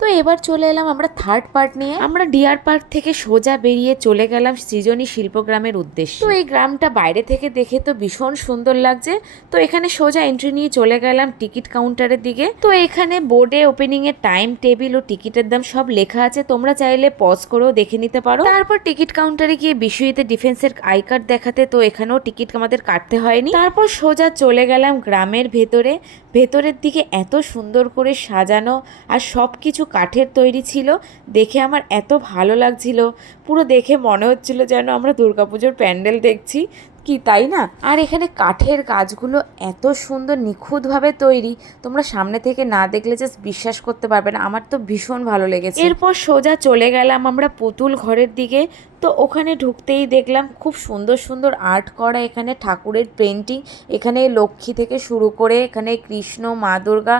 তো এবার চলে এলাম আমরা থার্ড পার্ট নিয়ে। আমরা ডিয়ার পার্ক থেকে সোজা বেরিয়ে চলে গেলাম সৃজনী শিল্পগ্রামের উদ্দেশ্যে। তো এই গ্রামটা বাইরে থেকে দেখে তো ভীষণ সুন্দর লাগছে। তো এখানে সোজা এন্ট্রি নিয়ে চলে গেলাম টিকিট কাউন্টারের দিকে। তো এখানে বোর্ডে ওপেনিং এর টাইম টেবিল ও টিকিটের দাম সব লেখা আছে, তোমরা চাইলে পজ করেও দেখে নিতে পারো। তারপর টিকিট কাউন্টারে গিয়ে বিশ্বজিৎ ডিফেন্সের আই কার্ড দেখাতে, তো এখানেও টিকিট আমাদের কাটতে হয়নি। তারপর সোজা চলে গেলাম গ্রামের ভেতরে। ভেতরের দিকে এত সুন্দর করে সাজানো আর সব কিছু কাঠের তৈরি ছিল, দেখে আমার এত ভালো লাগছিল। পুরো দেখে মনে হচ্ছিল যেন আমরা দুর্গাপুজোর প্যান্ডেল দেখছি, কি তাই না? আর এখানে কাঠের কাজগুলো এত সুন্দর নিখুঁতভাবে তৈরি, তোমরা সামনে থেকে না দেখলে জাস্ট বিশ্বাস করতে পারবে না। আমার তো ভীষণ ভালো লেগেছে। এরপর সোজা চলে গেলাম আমরা পুতুল ঘরের দিকে। তো ওখানে ঢুকতেই দেখলাম খুব সুন্দর সুন্দর আর্ট করা এখানে ঠাকুরের পেন্টিং। এখানে লক্ষ্মী থেকে শুরু করে এখানে কৃষ্ণ, মা দুর্গা,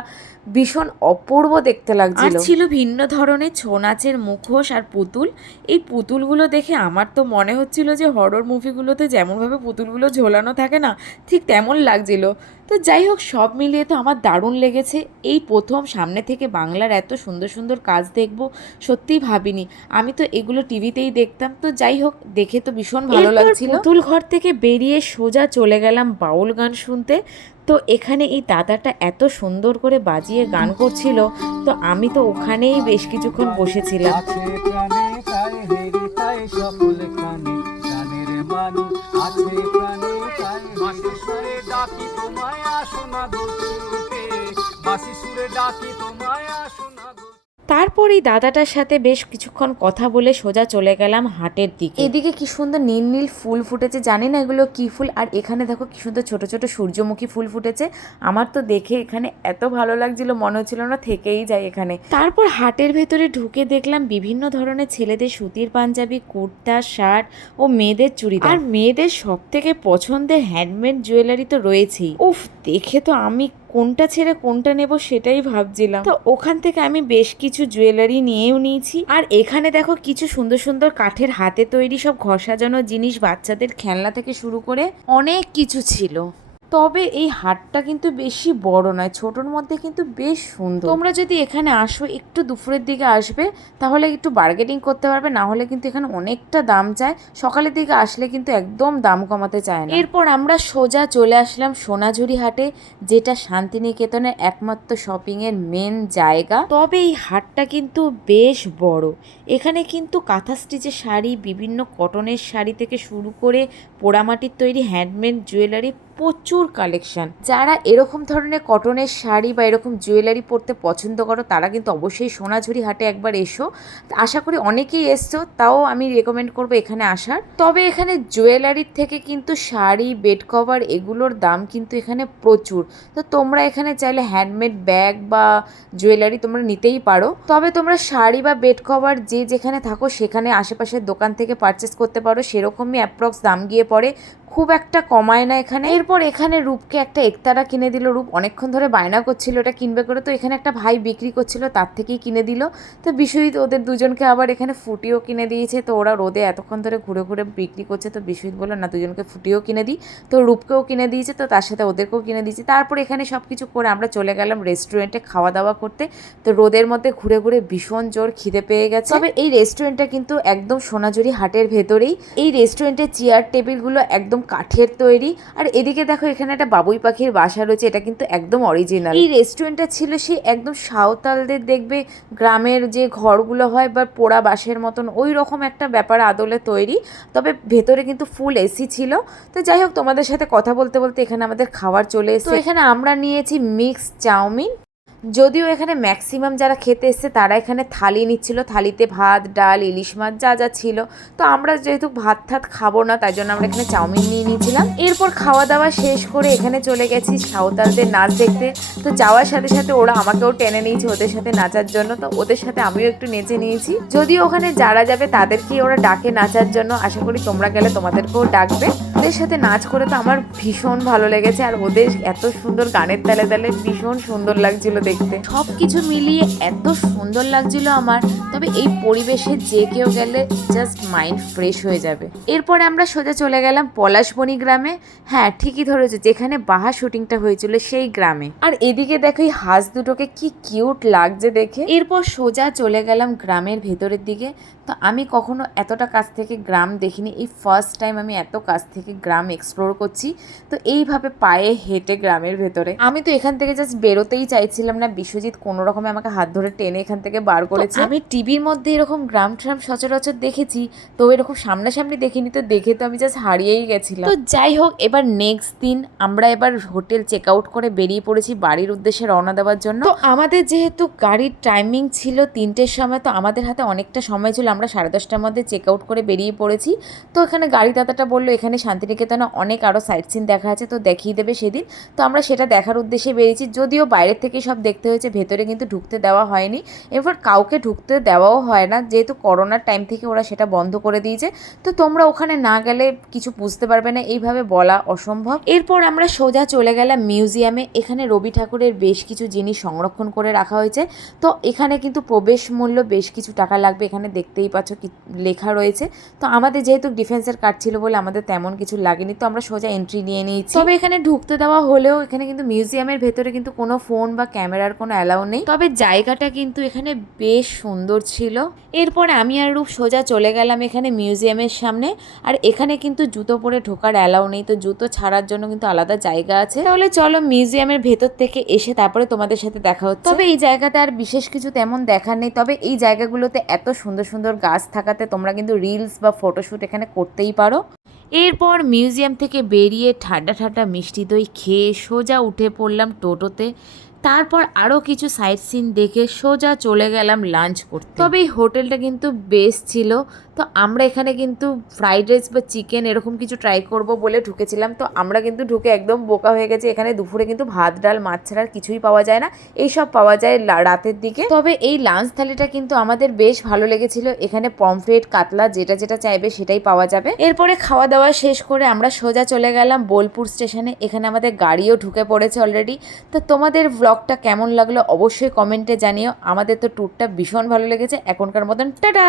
ভীষণ অপূর্ব দেখতে লাগছিল। আর ছিল ভিন্ন ধরনের ছৌ নাচের মুখোশ আর পুতুল। এই পুতুলগুলো দেখে আমার তো মনে হচ্ছিল যে হরর মুভিগুলোতে যেমনভাবে পুতুলগুলো ঝোলানো থাকে না, ঠিক তেমন লাগছিল। তো যাই হোক, সব মিলিয়ে তো আমার দারুণ লেগেছে। এই প্রথম সামনে থেকে বাংলার এত সুন্দর সুন্দর কাজ দেখবো, সত্যিই ভাবিনি। আমি তো এগুলো টিভিতেই দেখতাম। তো যাই হোক, দেখে তো ভীষণ ভালো লাগছিল। পুতুল ঘর থেকে বেরিয়ে সোজা চলে গেলাম বাউল গান শুনতে। তো এখানে এই দাদাটা এত সুন্দর করে বাজিয়ে গান করছিল, তো আমি তো ওখানেই বেশ কিছুক্ষণ বসেছিলাম। তারপর এই দাদাটার সাথে বেশ কিছুক্ষণ কথা বলে সোজা চলে গেলাম হাটের দিকে। এদিকে কি সুন্দর নীল নীল ফুল ফুটেছে, জানি না এগুলো কি ফুল। আর এখানে দেখো কি সুন্দর ছোট ছোট সূর্যমুখী ফুল ফুটেছে। আমার তো দেখে এখানে এত ভালো লাগছিল, মনে হচ্ছিল না থেকেই যাই এখানে। তারপর হাটের ভেতরে ঢুকে দেখলাম বিভিন্ন ধরনের ছেলেদের সুতির পাঞ্জাবি, কুর্তা, শার্ট ও মেয়েদের চুড়িদার। আর মেয়েদের সব থেকে পছন্দের হ্যান্ডমেড জুয়েলারি তো রয়েছেই। উফ, দেখে তো আমি কোনটা ছেড়ে কোনটা নেব সেটাই ভাবছিলাম। তো ওখান থেকে আমি বেশ কিছু জুয়েলারি নিয়েও নিয়েছি। আর এখানে দেখো কিছু সুন্দর সুন্দর কাঠের হাতে তৈরি সব ঘর সাজানোর জিনিস, বাচ্চাদের খেলনা থেকে শুরু করে অনেক কিছু ছিল। তবে এই হাটটা কিন্তু বেশি বড় নয়, ছোটোর মধ্যে কিন্তু বেশ সুন্দর। তোমরা যদি এখানে আসো, একটু দুপুরের দিকে আসবে, তাহলে একটু বার্গেনিং করতে পারবে, না হলে কিন্তু এখানে অনেকটা দাম চায়। সকালের দিকে আসলে কিন্তু একদম দাম কমাতে চায় না। এরপর আমরা সোজা চলে আসলাম সোনাঝুরি হাটে, যেটা শান্তিনিকেতনের একমাত্র শপিংয়ের মেন জায়গা। তবে এই হাটটা কিন্তু বেশ বড়। এখানে কিন্তু কাঁথা স্টিচের শাড়ি, বিভিন্ন কটনের শাড়ি থেকে শুরু করে পোড়ামাটির তৈরি হ্যান্ডমেড জুয়েলারি, প্রচুর কালেকশন। যারা এরকম ধরনের কটনের শাড়ি বা এরকম জুয়েলারি পরতে পছন্দ করো, তারা কিন্তু অবশ্যই সোনাঝুরি হাটে একবার এসো। আশা করি অনেকেই এসছো, তাও আমি রেকমেন্ড করবো এখানে আসার। তবে এখানে জুয়েলারির থেকে কিন্তু শাড়ি, বেড কভার, এগুলোর দাম কিন্তু এখানে প্রচুর। তো তোমরা এখানে চাইলে হ্যান্ডমেড ব্যাগ বা জুয়েলারি তোমরা নিতেই পারো। তবে তোমরা শাড়ি বা বেড কভার যে যেখানে থাকো সেখানে আশেপাশের দোকান থেকে পারচেস করতে পারো, সেরকমই অ্যাপ্রক্স দাম গিয়ে পড়ে, খুব একটা কমায় না এখানে। এরপর এখানে রূপকে একটা একতারা কিনে দিল। রূপ অনেকক্ষণ ধরে বায়না করছিল এটা কিনবে করে, তো এখানে একটা ভাই বিক্রি করছিল, তার থেকেই কিনে দিল। তো বিশ্বজিৎ ওদের দুজনকে আবার এখানে ফুটিও কিনে দিয়েছে। তো ওরা রোদে এতক্ষণ ধরে ঘুরে ঘুরে বিক্রি করছে, তো বিশ্বজিৎ বললো না, দুজনকে ফুটিও কিনে দিই। তো রূপকেও কিনে দিয়েছে, তো তার সাথে ওদেরকেও কিনে দিয়েছে। তারপর এখানে সব কিছু করে আমরা চলে গেলাম রেস্টুরেন্টে খাওয়া দাওয়া করতে। তো রোদের মধ্যে ঘুরে ঘুরে ভীষণ জোর খিদে পেয়ে গেছে। তবে এই রেস্টুরেন্টটা কিন্তু একদম সোনাঝুরি হাটের ভেতরেই। এই রেস্টুরেন্টের চেয়ার টেবিলগুলো একদম কাঠের তৈরি। আর এদিকে দেখো এখানে একটা বাবুই পাখির বাসা রয়েছে, এটা কিন্তু একদম অরিজিনাল। এই রেস্টুরেন্টটা ছিল সেই একদম সাঁওতালদের দেখবে গ্রামের যে ঘরগুলো হয় বা পোড়া বাঁশের মতন, ওই রকম একটা ব্যাপার আদলে তৈরি। তবে ভেতরে কিন্তু ফুল এসি ছিল। তো যাই হোক, তোমাদের সাথে কথা বলতে বলতে এখানে আমাদের খাবার চলে এসেছে। তো এখানে আমরা নিয়েছি মিক্সড চাউমিন। যদিও এখানে ম্যাক্সিমাম যারা খেতে এসছে তারা এখানে থালি নিচ্ছিল, থালিতে ভাত, ডাল, ইলিশ মাছ যা যা ছিল। তো আমরা যেহেতু ভাত ঠাত খাবো না, তাই জন্য আমরা এখানে চাউমিন নিয়ে নিয়েছিলাম। এরপর খাওয়া দাওয়া শেষ করে এখানে চলে গেছি সাঁওতালদের নাচ দেখতে। তো যাওয়ার সাথে সাথে ওরা আমাকেও টেনে নিয়েছে ওদের সাথে নাচার জন্য। তো ওদের সাথে আমিও একটু নেচে নিয়েছি। যদিও ওখানে যারা যাবে তাদেরকেই ওরা ডাকে নাচার জন্য, আশা করি তোমরা গেলে তোমাদেরকেও ডাকবে। ওদের সাথে নাচ করে তো আমার ভীষণ ভালো লেগেছে, আর ওদের এত সুন্দর গানের তালে তালে ভীষণ সুন্দর লাগছিল দেখতে। সব কিছু মিলিয়ে এত সুন্দর লাগছিল আমার। তবে এই পরিবেশে যে কেউ গেলে জাস্ট মাইন্ড ফ্রেশ হয়ে যাবে। এরপরে আমরা সোজা চলে গেলাম পলাশবনি গ্রামে। হ্যাঁ, ঠিকই ধরেছে, যেখানে বাহা শুটিংটা হয়েছিল সেই গ্রামে। আর এদিকে দেখো এই হাঁস দুটোকে কি কিউট লাগছে দেখে। এরপর সোজা চলে গেলাম গ্রামের ভেতরের দিকে। তো আমি কখনো এতটা কাছ থেকে গ্রাম দেখিনি, এই ফার্স্ট টাইম আমি এত কাছ থেকে গ্রাম এক্সপ্লোর করছি। তো এইভাবে পায়ে হেঁটে গ্রামের ভেতরে আমি তো এখান থেকে জাস্ট বেরোতেই চাইছিলাম না, বিশ্বজিৎ কোনো রকমে আমাকে হাত ধরে টেনে এখান থেকে বার করেছে। আমি টিভির মধ্যে এরকম গ্রাম ট্রাম সচরাচর দেখেছি, তো এরকম সামনাসামনি দেখিনি, তো দেখে তো আমি জাস্ট হারিয়েই গেছিলাম। তো যাই হোক, এবার নেক্সট দিন আমরা এবার হোটেল চেক আউট করে বেরিয়ে পড়েছি বাড়ির উদ্দেশ্যে রওনা দেওয়ার জন্য। তো আমাদের যেহেতু গাড়ির টাইমিং ছিল 3টের সময়, তো আমাদের হাতে অনেকটা সময় ছিল, আমরা 10:30টার মধ্যে চেক আউট করে বেরিয়ে পড়েছি। তো এখানে গাড়ি দাদাটা বললো এখানে শান্তিনিকেতনে অনেক আরও সাইট সিন দেখা আছে, তো দেখিয়ে দেবে সেদিন। তো আমরা সেটা দেখার উদ্দেশ্যে বেরিয়েছি, যদিও বাইরের থেকে সব দেখতে হয়েছে, ভেতরে কিন্তু ঢুকতে দেওয়া হয়নি। এরপর কাউকে ঢুকতে দেওয়াও হয় না, যেহেতু করোনার টাইম থেকে ওরা সেটা বন্ধ করে দিয়েছে। তো তোমরা ওখানে না গেলে কিছু বুঝতে পারবে না, এইভাবে বলা অসম্ভব। এরপর আমরা সোজা চলে গেলাম মিউজিয়ামে। এখানে রবি ঠাকুরের বেশ কিছু জিনিস সংরক্ষণ করে রাখা হয়েছে। তো এখানে কিন্তু প্রবেশ মূল্য বেশ কিছু টাকা লাগবে, এখানে দেখতেই পাচ্ছ কি লেখা রয়েছে। তো আমাদের যেহেতু ডিফেন্সের কার্ড ছিল বলে আমাদের তেমন কিছু লাগেনি, তো আমরা সোজা এন্ট্রি নিয়ে নিয়েছি। তবে এখানে ঢুকতে দেওয়া হলেও এখানে কিন্তু মিউজিয়ামের ভেতরে কিন্তু কোনো ফোন বা ক্যামেরার কোনো অ্যালাউ নেই, তবে জায়গাটা কিন্তু এখানে বেশ সুন্দর ছিল। এরপরে আমি আর রূপ সোজা চলে গেলাম এখানে মিউজিয়ামের সামনে। আর এখানে কিন্তু জুতো পরে ঢোকার অ্যালাউ নেই, তো জুতো ছাড়ার জন্য কিন্তু আলাদা জায়গা আছে। তাহলে চলো মিউজিয়ামের ভেতর থেকে এসে তারপরে তোমাদের সাথে দেখা হচ্ছে। তবে এই জায়গাতে আর বিশেষ কিছু তেমন দেখার নেই, তবে এই জায়গাগুলোতে এত সুন্দর সুন্দর গাছ থাকাতে তোমরা কিন্তু রিলস বা ফটোশ্যুট এখানে করতেই পারো। এরপর মিউজিয়াম থেকে বেরিয়ে ঠান্ডা ঠান্ডা মিষ্টি দই খেয়ে সোজা উঠে পড়লাম টোটোতে। তারপর আরও কিছু সাইট সিন দেখে সোজা চলে গেলাম লাঞ্চ করতে। তবে এই হোটেলটা কিন্তু বেস্ট ছিল। তো আমরা এখানে কিন্তু ফ্রাইড রাইস বা চিকেন এরকম কিছু ট্রাই করব বলে ঢুকেছিলাম। তো আমরা কিন্তু ঢুকে একদম বোকা হয়ে গেছি। এখানে দুপুরে কিন্তু ভাত ডাল মাছ ছাড়া কিছুই পাওয়া যায় না, এইসব পাওয়া যায় রাতের দিকে। তবে এই লাঞ্চ থালিটা কিন্তু আমাদের বেশ ভালো লেগেছিল। এখানে পমফ্রেট কাতলা যেটা যেটা চাইবে সেটাই পাওয়া যাবে। এরপরে খাওয়া দাওয়া শেষ করে আমরা সোজা চলে গেলাম বোলপুর স্টেশনে। এখানে আমাদের গাড়িও ঢুকে পড়েছে অলরেডি। তো তোমাদের ব্লগটা কেমন লাগলো অবশ্যই কমেন্টে জানিও। আমাদের তো ট্যুরটা ভীষণ ভালো লেগেছে। এখনকার মতন টাটা।